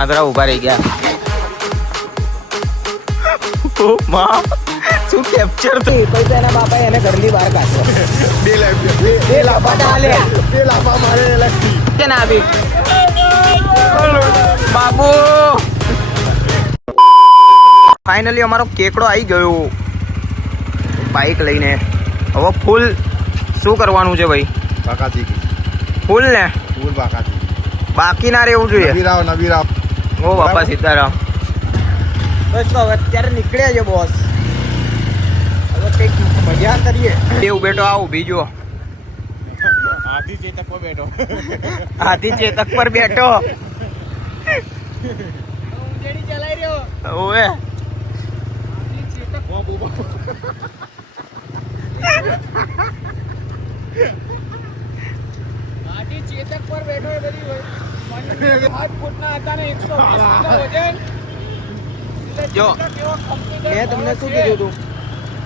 વાંદરા ઉભા રહી ગયા. ઓ માં શું કેપ્ચર થઈ. પછી એના બાપાએ એને ઘરની બહાર કાઢ્યો. બે લાફા મારે લગતી કે ના આવી બાબુ. ફાઇનલી અમારો કેકડો આવી ગયો બાઈક લઈને. હવે ફૂલ શું કરવાનું છે ભાઈ? બાકાતી ફૂલ ને ફૂલ બાકાતી બાકી ના રહેવું જોઈએ. નબીરાવ ઓ બાપા સીતારામ. બસ તો હવે અત્યારે નીકળ્યા છે બોસ. હવે કંઈક મજા કરીએ. એવું બેઠો આવું બીજો હાથી ચેતક પર બેઠો. હાથી ચેતક પર બેઠો. ચલાઈ રહ્યો. ઓએ હાથી ચેતક પર બેઠો એ બધી હોય. 8 ફૂટના હતા ને 120 વજન. જો મેં તમને શું કીધું હતું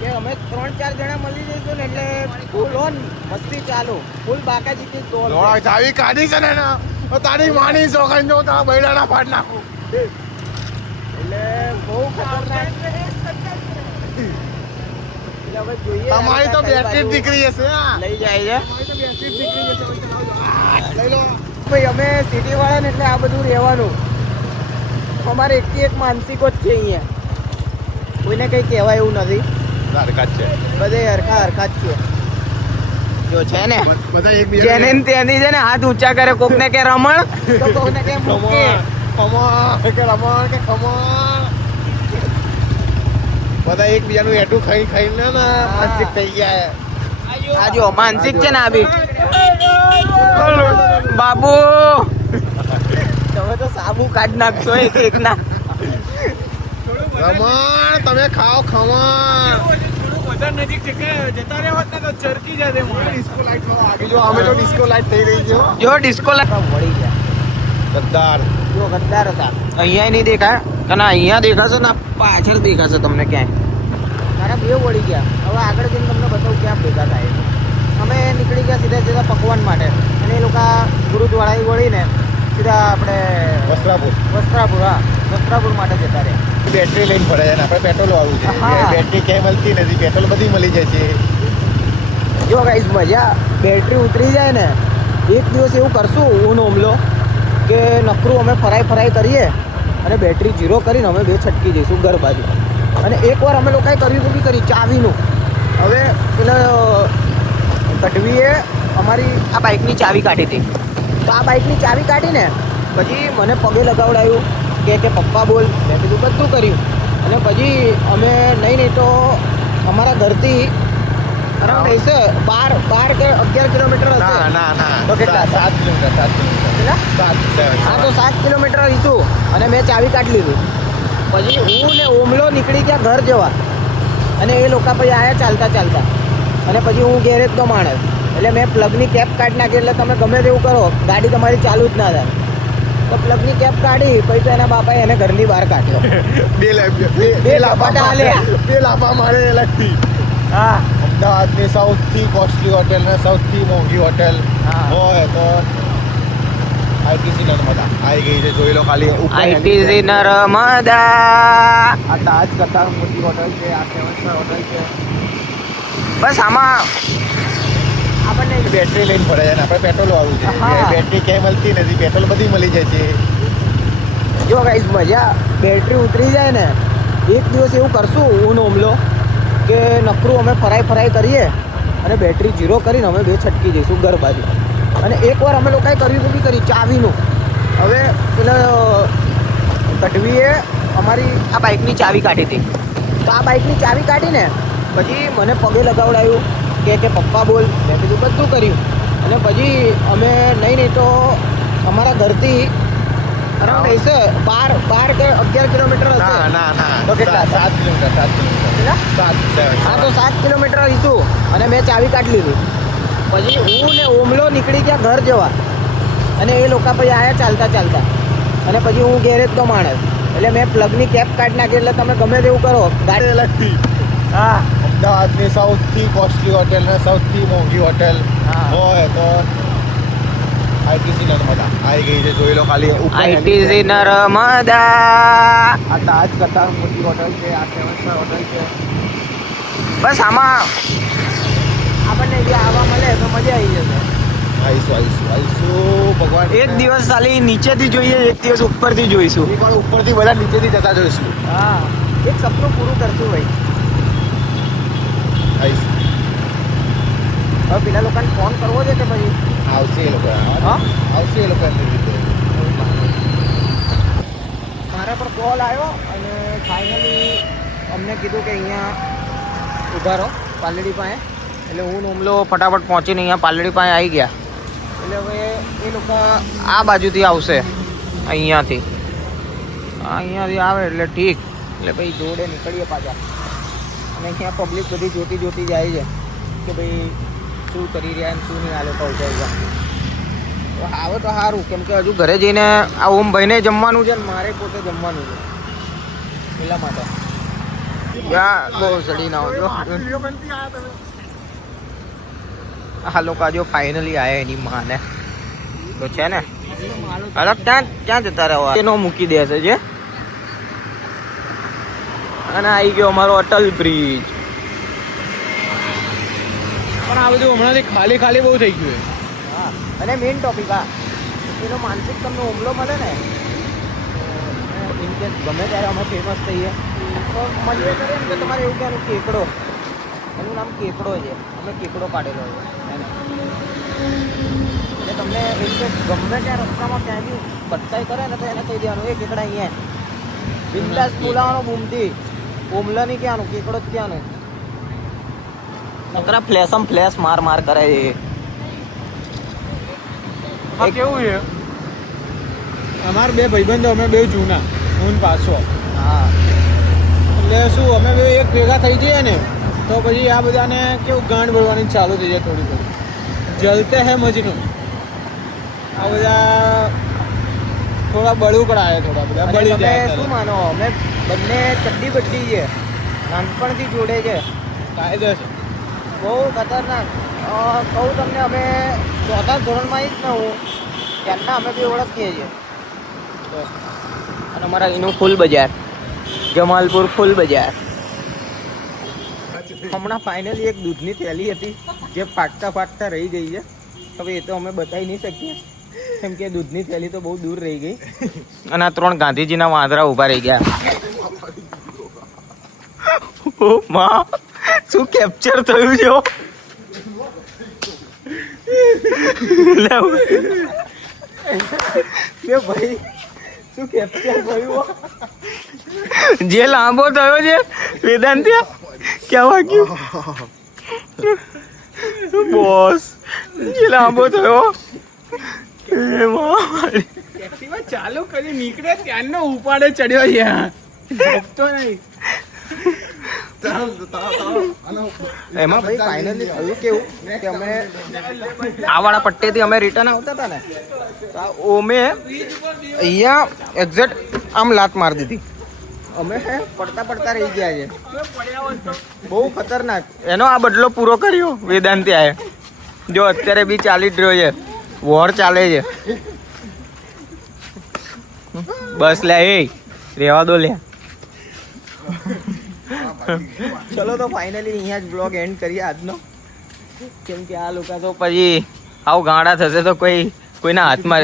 કે અમે 3-4 જણા મળી જઈશું ને એટલે ફૂલ ઓન મસ્તી ચાલુ. ફૂલ બાકાજીથી તોલ ચાવી કાઢી છે ને તારી માની સોખન જો તા બૈડાના ફાડ નાખું. એટલે બહુ ખતરનાક. હવે જોઈએ તમારી તો બેટરી દીકરી હશે. લઈ જાય છે તમારી તો બેટરી દીકરી હશે. લઈ લો ભાઈ. અમે સિટી વાળા ને એટલે આ બધું રહેવાનું. અમારે એક માનસિકો જ છે અહીંયા. કોઈને કંઈ કહેવાય એવું નથી. હરકત છે બધે હરખા જ છે. જો છે ને બધા એક જેને ને તેની છે ને હાથ ઊંચા કરે. કોકને કે રમણ તો કોકને કે મૂકે. બધા એકબીજાનું એટું ખાઈને ને માનસિક થઈ ગયા. આ જો માનસિક છે ને આ બી બાબુ. તમે તો સાબુ કાઢ નાખશો એક ના. રમણ તમે ખાઓ ખમણ. જો અમે તો ડિસ્કો લાઈટ થઈ રહી છે. જો ડિસ્કો વળી ગયા. ગદ્દાર જો ગદ્દાર હતા. અહીંયા નહીં દેખાય અને અહીંયા દેખાશે ને પાછળ દેખાશે તમને ક્યાંય. તારા બે વળી ગયા. હવે આગળ જઈને તમને બતાવું ક્યાં ભેગા થાય. અમે નીકળી ગયા સીધા પકવાન માટે અને એ લોકો ગુરુદ્વારા વળીને સીધા આપણે વસ્ત્રાપુર. હા વસ્ત્રાપુર માટે જતા રહ્યા. બેટરી લઈને ફરે છે ને આપણે પેટ્રોલ વાળું છે. હા. બેટરી ક્યાંય મળતી નથી. પેટ્રોલ બધી મળી જાય છે. જો ગાઈસ મજા બેટરી ઉતરી જાય ને એક દિવસ એવું કરશું હું નોમલો કે નકરું અમે ફરાઈ કરીએ અને બેટરી ઝીરો કરીને અમે બે છટકી જઈશું ઘર બાજુ. અને એકવાર અમે લોકોએ કર્યું બી કરી ચાવીનું. હવે પેલા ગઢવીએ અમારી આ બાઇકની ચાવી કાઢી હતી. તો આ બાઇકની ચાવી કાઢીને પછી મને પગે લગાવડાયું કે પપ્પા બોલ. મેં કીધું બધું કર્યું. અને પછી અમે નહીં તો અમારા ઘરથી અરાઉન્ડ હશે 12 કે 11 કિલોમીટર હશે. ના તો કેટલા? 7 કિલોમીટર. કેટલા? હા તો 7 કિલોમીટર હઈશું. અને મેં ચાવી કાઢી લીધું. પછી હું ને ઓમલો નીકળી ગયા ઘર જવા. અને એ લોકો પછી આવ્યા ચાલતા. અને પછી હું ગેરેજ તો માણસ એટલે મેં પ્લગની કેપ કાઢી નાખી. એટલે તમે ગમે તેવું કરો ગાડી તમારી ચાલુ જ ના થાય. તો પ્લગની કેપ કાઢી પછી એના બાપાએ એને ઘરની બહાર કાઢ્યો. બે લાફા મારે લગતી. હા અમદાવાદની સૌથી કોસ્ટલી હોટેલ ને સૌથી મોંઘી હોટેલ હોય તો આઈટીસી નર્મદા આવી ગઈ છે. જોઈ લો ખાલી આઈટીસી નર્મદા. આ તાજ કતાર મોટી હોટલ છે. આ 7 સ્ટાર હોટલ છે. બસ આમાં આપણને બેટરી લઈને ફરે છે ને આપણે પેટ્રોલ વાળું છે. હા. બેટરી ક્યાંય મળતી નથી. પેટ્રોલ બધી મળી જાય છે. જો ગાઈસ મજા બેટરી ઉતરી જાય ને એક દિવસ એવું કરશું હું નોમલો કે નકરું અમે ફરાઈ કરીએ અને બેટરી ઝીરો કરીને અમે બે છટકી જઈશું ઘર બાજુ. અને એકવાર અમે લોકોએ કર્યું બી કરી ચાવીનું. હવે પેલા ગઢવીએ અમારી આ બાઇકની ચાવી કાઢી હતી. તો આ બાઇકની ચાવી કાઢીને પછી મને પગે લગાવડાયું કે પપ્પા બોલ. મેં કીધું બધું કર્યું. અને પછી અમે નહીં તો અમારા ઘરથી અરાઉન્ડ હશે 12 કે 11 કિલોમીટર હશે. ના તો કેટલા? 7 કિલોમીટર. હા તો 7 કિલોમીટર હઈશું. અને મેં ચાવી કાઢી લીધું. પછી હું ને ઓમલો નીકળી ગયા ઘર જવા. અને એ લોકો પછી આવ્યા ચાલતા. અને પછી હું ગેરેજ તો માણસ એટલે મેં પ્લગની કેપ કાઢી નાખી. એટલે તમે ગમે તેવું કરો ગાડી લગતી. હા અમદાવાદની સૌથી કોસ્ટલી હોટેલ ને સૌથી મોંઘી હોટેલ હોય તો આઈટીસી નર્મદા આવી ગઈ છે, જોઈ લો ખાલી ઉપર આઈટીસી નર્મદા. આ તાજ કતાર મોટી હોટલ છે, આ 7 સ્ટાર હોટલ છે. બસ આમાં આપણને જે આવવા મળે તો મજા આવી જશે. આવીશું ભગવાન. એક દિવસ ખાલી નીચેથી જોઈએ, એક દિવસ ઉપરથી જોઈશું. એ પણ ઉપરથી બધા નીચેથી જતા જોઈશું. હા, એક સપનું પૂરું કરશું ભાઈ. આવીશું. હવે પેલા લોકોને ફોન કરવો છે કે પછી આવશે એ લોકો. હા, આવશે એ લોકો એમની રીતે. મારા પર કોલ આવ્યો અને ફાઇનલી અમને કીધું કે અહીંયા ઊભા રહો પાલડી પાસે. એટલે હું નોમલો ફટાફટ પહોંચીને અહીંયા પાલડી પાસે આવી ગયા. એટલે હવે એ લોકો આ બાજુથી આવશે, અહીંયાથી આવે એટલે ઠીક. એટલે ભાઈ જોડે નીકળીએ પાછા. અને અહીંયા પબ્લિક બધી જોતી જાય છે કે ભાઈ શું કરી રહ્યા ને શું નહીં. આ લોકો ઉભા આવે તો સારું, કેમ કે હજુ ઘરે જઈને આ ઓમ ભાઈને જમવાનું છે ને મારે પોતે જમવાનું છે, એટલા માટે. બહુ સડી ના આવજો. આ લોકો જો ફાઇનલી આવ્યા એની માને તો છે ને અલગ ક્યાં જતા રહેવા એનો મૂકી દેશે છે. અને આવી ગયો અમારો અટલ બ્રિજ. પણ આ બધું હમણાંથી ખાલી બહુ થઈ ગયું. હા, અને મેઇન ટોપિક આ એનો માનસિક તમને હુમલો મળે ને ઇનકેસ ગમે ત્યારે અમે ફેમસ થઈએ તો મળીએ કરીએ ને તો તમારે એવું કહેવાનું કેકડો, એનું નામ કેકડો છે, અમે કેકડો પાડેલો છે એને. એટલે તમને ઇનકેસ ગમે ત્યાં રસ્તામાં ક્યાંય બી બટકાઈ કરે ને તો એને કહી દેવાનું એ કેકડા અહીંયા બિંદાસ બોલાવાનો બૂમથી. હુમલા નહીં કહેવાનું, કેકડો જ કહેવાનું. નકરા ફ્લેશ માર કરે છે. આ કેવું છે, અમારા બે ભાઈબંધો, અમે બે જૂના, હું પાછો. હા, એટલે શું અમે બે એક ભેગા થઈ જઈએ ને તો પછી આ બધાને કેવું ગાંઠ ભરવાની ચાલુ થઈ જાય થોડી થોડી. જલતે હે મજનું. આ બધા થોડા બળું કરાય, થોડા બધા અને બળી તમે જાય. શું માનો, અમે બંને ચડ્ડી બટ્ટી છે, નાનપણથી જોડે છે, કાયદો છે. બહુ ખતરનાક. કહું તમને, અમે 4થા ધોરણમાં આવીશ ને હું ત્યારના અમે બી ઓળખીએ છીએ. અને અમારા એનું ફૂલ બજાર, જમાલપુર ફૂલ બજાર. હમણાં ફાઇનલી એક દૂધની થેલી હતી જે ફાટતા રહી ગઈ છે. હવે એ તો અમે બતાવી નહીં શકીએ કેમ કે દૂધની થેલી તો બહુ દૂર રહી ગઈ. અને આ 3 ગાંધીજીના વાંદરા ઊભા રહી ગયા. ઓ માં, શું કેપ્ચર થયું છે? કે ભાઈ શું કેપ્ચર થયું? જે લાંબો થયો છે વેદાંત્ય, ક્યાં વાગ્યું બોસ? જે લાંબો થયો એક્ટિવા ચાલુ કરી નીકળે ત્યારનો ઉપાડે ચડ્યો છે. તો નહીં એમાં ભાઈ ફાઇનલી થયું કેવું કે અમે આ વાળા પટ્ટેથી અમે રિટર્ન આવતા હતા ને તો આ ઓમે અહીંયા એક્ઝેક્ટ આમ લાત મારી દીધી. અમે પડતા રહી ગયા છે. બહુ ખતરનાક. એનો આ બદલો પૂરો કર્યો વેદાંતે આએ. જો અત્યારે બી ચાલી જ રહ્યો છે, વોર ચાલે છે. બસ લે, એ રેવા દો લે. ચલો તો ફાઇનલી અહીંયા જ બ્લોગ એન્ડ કરીએ આજનો, કેમ કે આ લોકો તો પછી આવું ગાંડા થશે તો કોઈના હાથમાં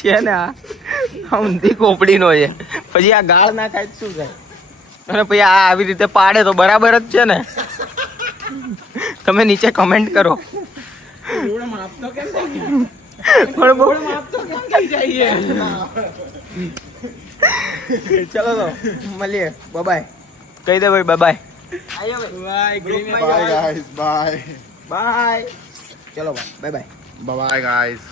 છે ને. આ ઊંધી કોપડીનો છે, પછી આ ગાળ ના ખાય શું થાય? અને પછી આ આવી રીતે પાડે તો બરાબર જ છે ને. તમે નીચે કમેન્ટ કરો. ચલો તો મળીએ. બાય કહી દે ભાઈ, bye bye guys, bye. Bye. ચલો બાય બાય. Bye guys.